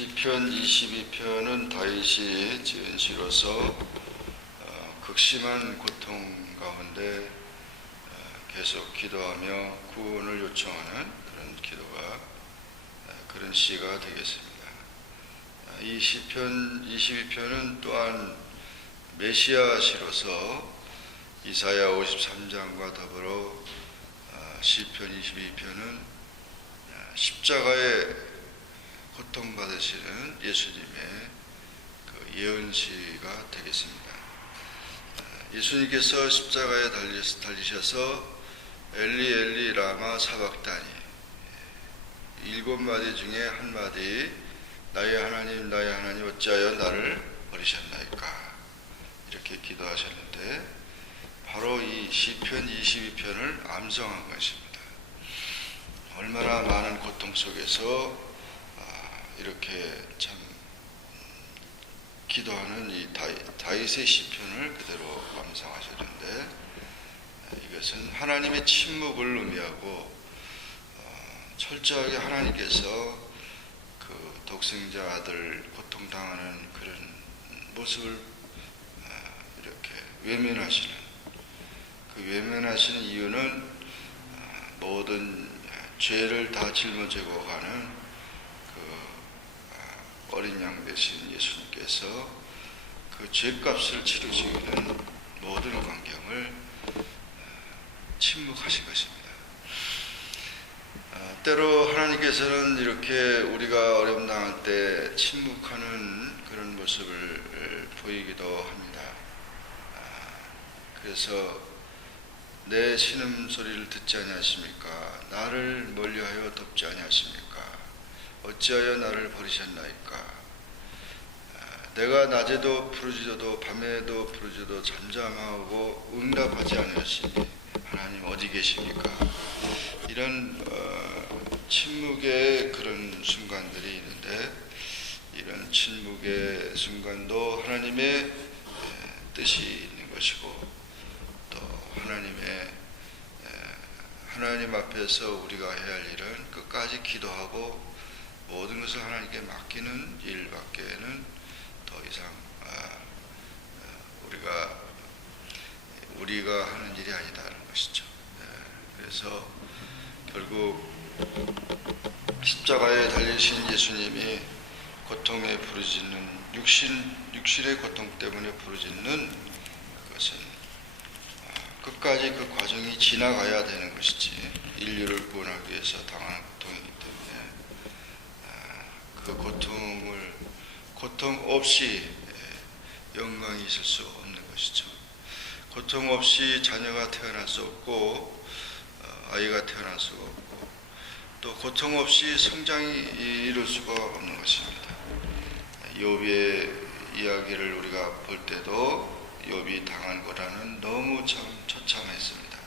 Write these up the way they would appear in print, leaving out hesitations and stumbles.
시편 22편은 다윗이 지은 시로서 극심한 고통 가운데 계속 기도하며 구원을 요청하는 그런 시가 되겠습니다. 이 시편 22편은 또한 메시아 시로서 이사야 53장과 더불어 시편 22편은 십자가에 고통받으시는 예수님의 예언시가 되겠습니다. 예수님께서 십자가에 달리셔서 엘리 엘리 라마 사박다니 7마디 중에 한 마디 나의 하나님 어찌하여 나를 버리셨나이까 이렇게 기도하셨는데 바로 이 시편 22편을 암송한 것입니다. 얼마나 많은 고통 속에서 이렇게 참 기도하는 이 다윗의 시편을 그대로 암송하셨는데 이것은 하나님의 침묵을 의미하고 철저하게 하나님께서 그 독생자 아들 고통당하는 그런 모습을 이렇게 외면하시는 그 외면하시는 이유는 모든 죄를 다 짊어지고 가는 어린 양 되신 예수님께서 그 죄값을 치르시는 모든 광경을 침묵하신 것입니다. 때로 하나님께서는 이렇게 우리가 어려움 당할 때 침묵하는 그런 모습을 보이기도 합니다. 그래서 내 신음소리를 듣지 아니하십니까? 나를 멀리하여 돕지 아니하십니까? 어찌하여 나를 버리셨나이까? 내가 낮에도 부르짖어도 밤에도 부르짖어도 잠잠하고 응답하지 않으시니 하나님 어디 계십니까? 이런 침묵의 그런 순간들이 있는데 이런 침묵의 순간도 하나님의 뜻이 있는 것이고 또 하나님 앞에서 우리가 해야 할 일은 끝까지 기도하고 모든 것을 하나님께 맡기는 일밖에는 더 이상 우리가 하는 일이 아니다는 것이죠. 그래서 결국 십자가에 달리신 예수님이 고통에 부르짖는 육신의 고통 때문에 부르짖는 그것은 끝까지 그 과정이 지나가야 되는 것이지 인류를 구원하기 위해서 당하는 고통이기 때문에 그 고통 없이 영광이 있을 수 없는 것이죠. 고통 없이 자녀가 태어날 수 없고 아이가 태어날 수가 없고 또 고통 없이 성장이 이룰 수가 없는 것입니다. 욥의 이야기를 우리가 볼 때도 욥이 당한 거라는 너무 참 처참했습니다.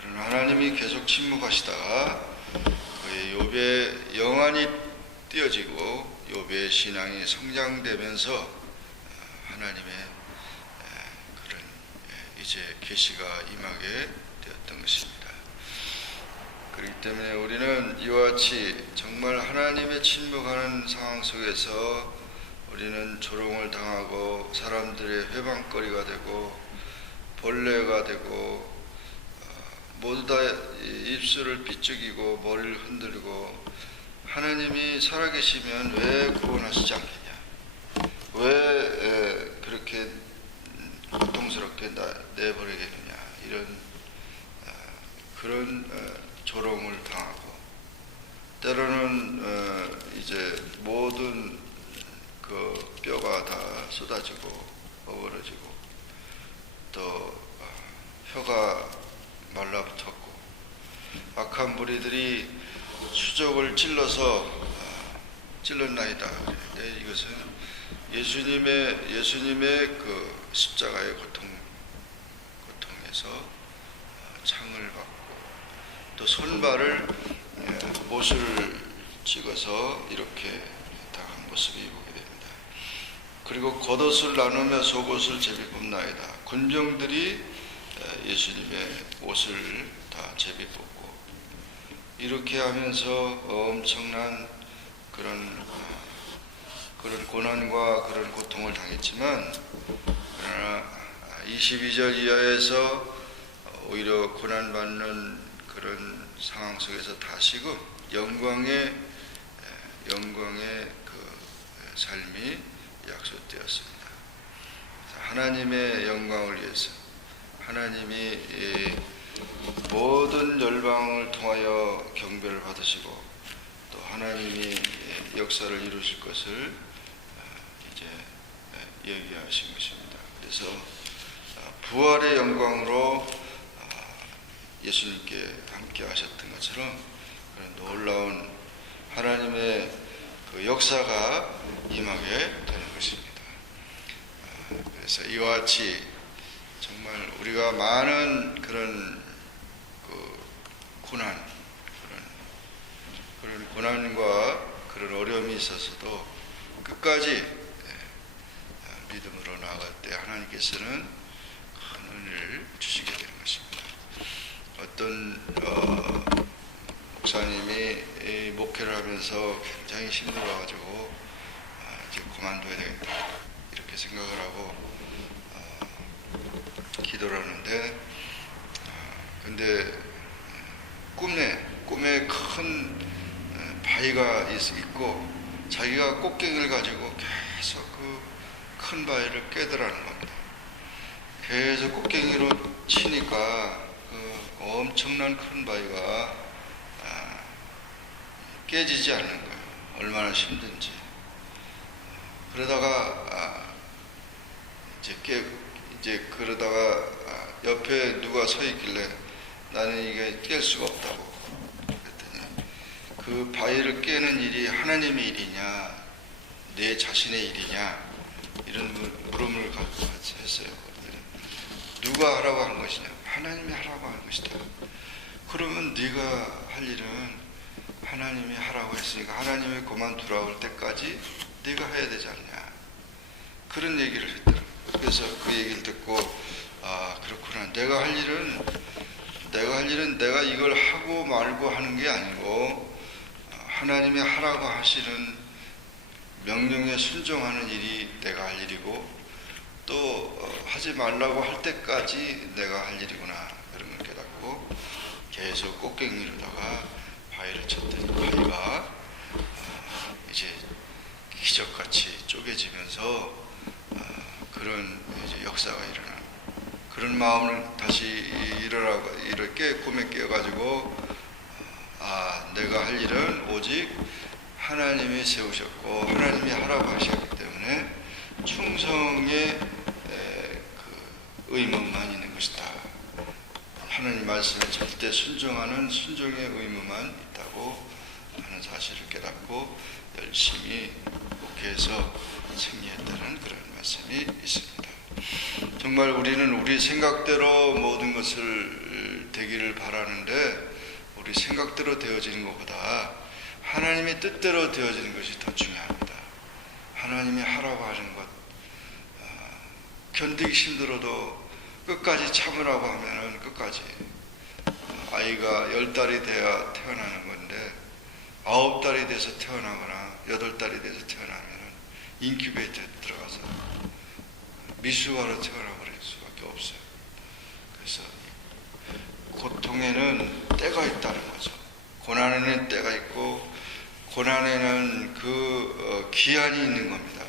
그러나 하나님이 계속 침묵하시다가 그의 욥의 영안이 띄어지고 욥의 신앙이 성장되면서 하나님의 그런 이제 계시가 임하게 되었던 것입니다. 그렇기 때문에 우리는 이와 같이 정말 하나님의 침묵하는 상황 속에서 우리는 조롱을 당하고 사람들의 회방거리가 되고 벌레가 되고 모두 다 입술을 삐죽이고 머리를 흔들고 하나님이 살아계시면 왜 구원하시지 않겠냐? 왜 그렇게 고통스럽게 내버리겠느냐? 이런 그런 조롱을 당하고 때로는 이제 모든 그 뼈가 다 쏟아지고 어그러지고 또 혀가 말라붙었고 악한 무리들이 수족을 찔렀나이다. 이것은 예수님의 그 십자가의 고통에서 창을 받고 또 손발을 못을 찍어서 이렇게 당한 모습이 보게 됩니다. 그리고 겉옷을 나누며 속옷을 제비뽑나이다. 군병들이 예수님의 옷을 다 제비뽑고 이렇게 하면서 엄청난 그런 그런 고난과 그런 고통을 당했지만, 그러나 22절 이하에서 오히려 고난받는 그런 상황 속에서 다시금 영광의 그 삶이 약속되었습니다. 하나님의 영광을 위해서 하나님이 모든 열방을 통하여 경배를 받으시고 또 하나님이 역사를 이루실 것을 이제 얘기하신 것입니다. 그래서 부활의 영광으로 예수님께 함께 하셨던 것처럼 그런 놀라운 하나님의 그 역사가 임하게 되는 것입니다. 그래서 이와 같이 정말 우리가 많은 그런 그 그런 고난과 그런 어려움이 있어서도 끝까지 믿음으로 나아갈 때 하나님께서는 큰 은혜를 주시게 되는 것입니다. 어떤 목사님이 목회를 하면서 굉장히 힘들어가지고 이제 그만둬야 되겠다 이렇게 생각을 하고 기도를 하는데, 근데 꿈에 큰 바위가 있고 자기가 꽃갱이를 가지고 계속 그 큰 바위를 깨더라는 겁니다. 계속 꽃갱이로 치니까 그 엄청난 큰 바위가 깨지지 않는 거예요. 얼마나 힘든지. 그러다가 그러다가 옆에 누가 서 있길래 나는 이게 깰 수가 없다고. 그랬더니 그 바위를 깨는 일이 하나님의 일이냐 내 자신의 일이냐 이런 물음을 같이 했어요. 그랬더니 누가 하라고 한 것이냐? 하나님이 하라고 한 것이다. 그러면 네가 할 일은 하나님이 하라고 했으니까 하나님이 그만두라고 할 때까지 네가 해야 되지 않냐, 그런 얘기를 했더라고요. 그래서 그 얘기를 듣고 그렇구나, 내가 할 일은 내가 이걸 하고 말고 하는 게 아니고 하나님이 하라고 하시는 명령에 순종하는 일이 내가 할 일이고 또 하지 말라고 할 때까지 내가 할 일이구나, 그런 걸 깨닫고 계속 꽃갱이로다가 바위를 쳤더니 바위가 이제 기적같이 쪼개지면서 그런 이제 역사가 일어나는, 그런 마음을 다시 이렇게 꿈에 깨어가지고 내가 할 일은 오직 하나님이 세우셨고 하나님이 하라고 하셨기 때문에 충성의 그 의무만 있는 것이다. 하나님 말씀에 절대 순종하는 순종의 의무만 있다고 하는 사실을 깨닫고 열심히 목회에서 승리했다는 그런 말씀이 있습니다. 정말 우리는 우리 생각대로 모든 것을 되기를 바라는데 우리 생각대로 되어지는 것보다 하나님의 뜻대로 되어지는 것이 더 중요합니다. 하나님이 하라고 하는 것, 견디기 힘들어도 끝까지 참으라고 하면은 끝까지. 아이가 10달이 돼야 태어나는 건데 9달이 돼서 태어나거나 8달이 돼서 태어나면은 인큐베이터에 들어가서 미수아로 태어나버릴 수밖에 없어요. 그래서 고통에는 때가 있다는 거죠. 고난에는 때가 있고 고난에는 그 기한이 있는 겁니다.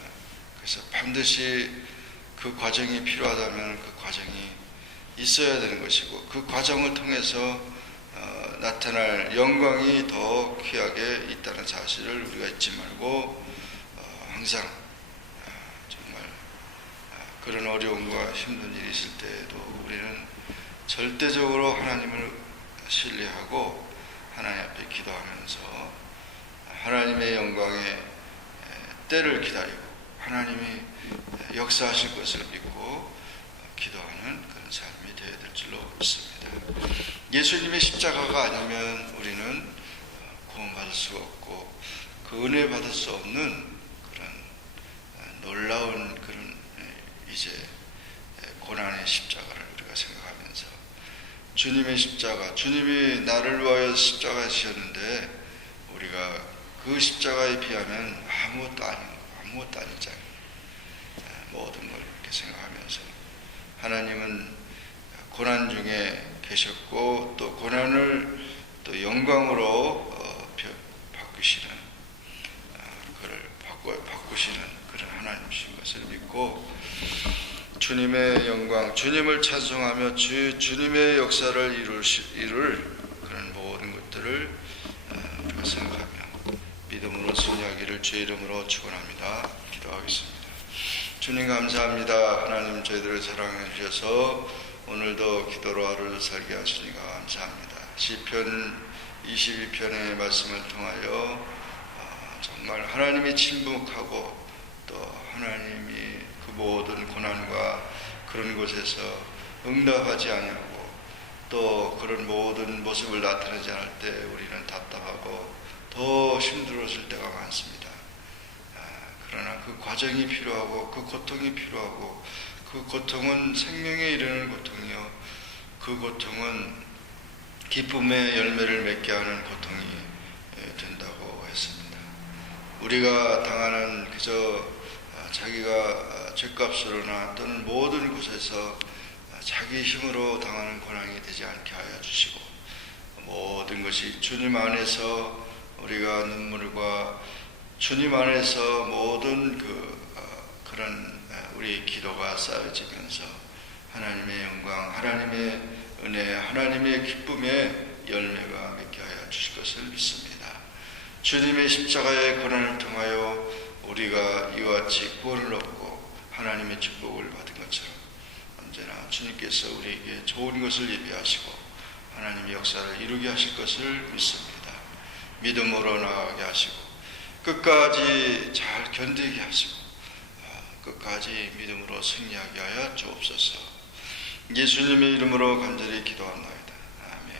그래서 반드시 그 과정이 필요하다면 그 과정이 있어야 되는 것이고 그 과정을 통해서 나타날 영광이 더 귀하게 있다는 사실을 우리가 잊지 말고 항상 정말 그런 어려움과 힘든 일이 있을 때에도 우리는 절대적으로 하나님을 신뢰하고 하나님 앞에 기도하면서 하나님의 영광의 때를 기다리고 하나님이 역사하실 것을 믿고 기도하는 그런 삶이 되어야 될 줄로 믿습니다. 예수님의 십자가가 아니면 우리는 구원받을 수가 없고 그 은혜 받을 수 없는 그런 놀라운 그런 이제 고난의 십자가를 우리가 생각하면서 주님의 십자가, 주님이 나를 위하여 십자가 지셨는데 우리가 그 십자가에 비하면 아무것도 아닌 거, 아무것도 아니잖아요. 모든 걸 이렇게 생각하면서 하나님은 고난 중에 계셨고 또 고난을 또 영광으로 바꾸시는 그를 바꾸시는 그런 하나님이신 것을 믿고 주님의 영광, 주님을 찬송하며 주님의 역사를 이룰 그런 모든 것들을 우리가 생각하며 믿음으로 승리하기를 주의 이름으로 축원합니다. 기도하겠습니다. 주님 감사합니다. 하나님 저희들을 사랑해 주셔서 오늘도 기도로 하루를 살게 하시니 감사합니다. 시편 22편의 말씀을 통하여 정말 하나님이 침묵하고 또 하나님이 그 모든 고난과 그런 곳에서 응답하지 아니하고 또 그런 모든 모습을 나타내지 않을 때 우리는 답답하고 더 힘들어질 때가 많습니다. 그러나 그 과정이 필요하고 그 고통이 필요하고 그 고통은 생명에 이르는 고통이요 그 고통은 기쁨의 열매를 맺게 하는 고통이 된다고 했습니다. 우리가 당하는 그저 자기가 죗값으로나 또는 모든 곳에서 자기 힘으로 당하는 고난이 되지 않게 하여 주시고 모든 것이 주님 안에서 우리가 눈물과 주님 안에서 모든 그런 우리 기도가 쌓여지면서 하나님의 영광, 하나님의 은혜, 하나님의 기쁨의 열매가 맺게 하여 주실 것을 믿습니다. 주님의 십자가의 고난을 통하여 우리가 이와 같이 구원을 얻고 하나님의 축복을 받은 것처럼 언제나 주님께서 우리에게 좋은 것을 예비하시고 하나님의 역사를 이루게 하실 것을 믿습니다. 믿음으로 나아가게 하시고 끝까지 잘 견디게 하시고 끝까지 믿음으로 승리하게 하여 주옵소서. 예수님의 이름으로 간절히 기도합나이다. 아멘.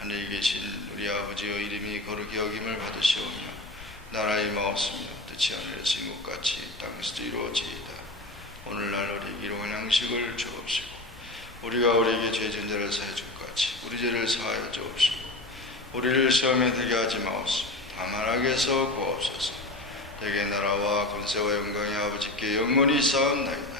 하늘에 계신 우리 아버지의 이름이 거룩히 여김을 받으시오며 나라의 마옵시며 뜻이 하늘에서 이룬 것 같이 땅에서도 이루어지이다. 오늘날 우리에게 일용할 양식을 주옵시고 우리가 우리에게 죄 지은 자를 사하여 줄 것 같이 우리 죄를 사하여 주옵시고 우리를 시험에 들게 하지 마옵시고 다만 악에서 구하옵소서. 내게 나라와 권세와 영광이 아버지께 영원히 쌓옵나이다.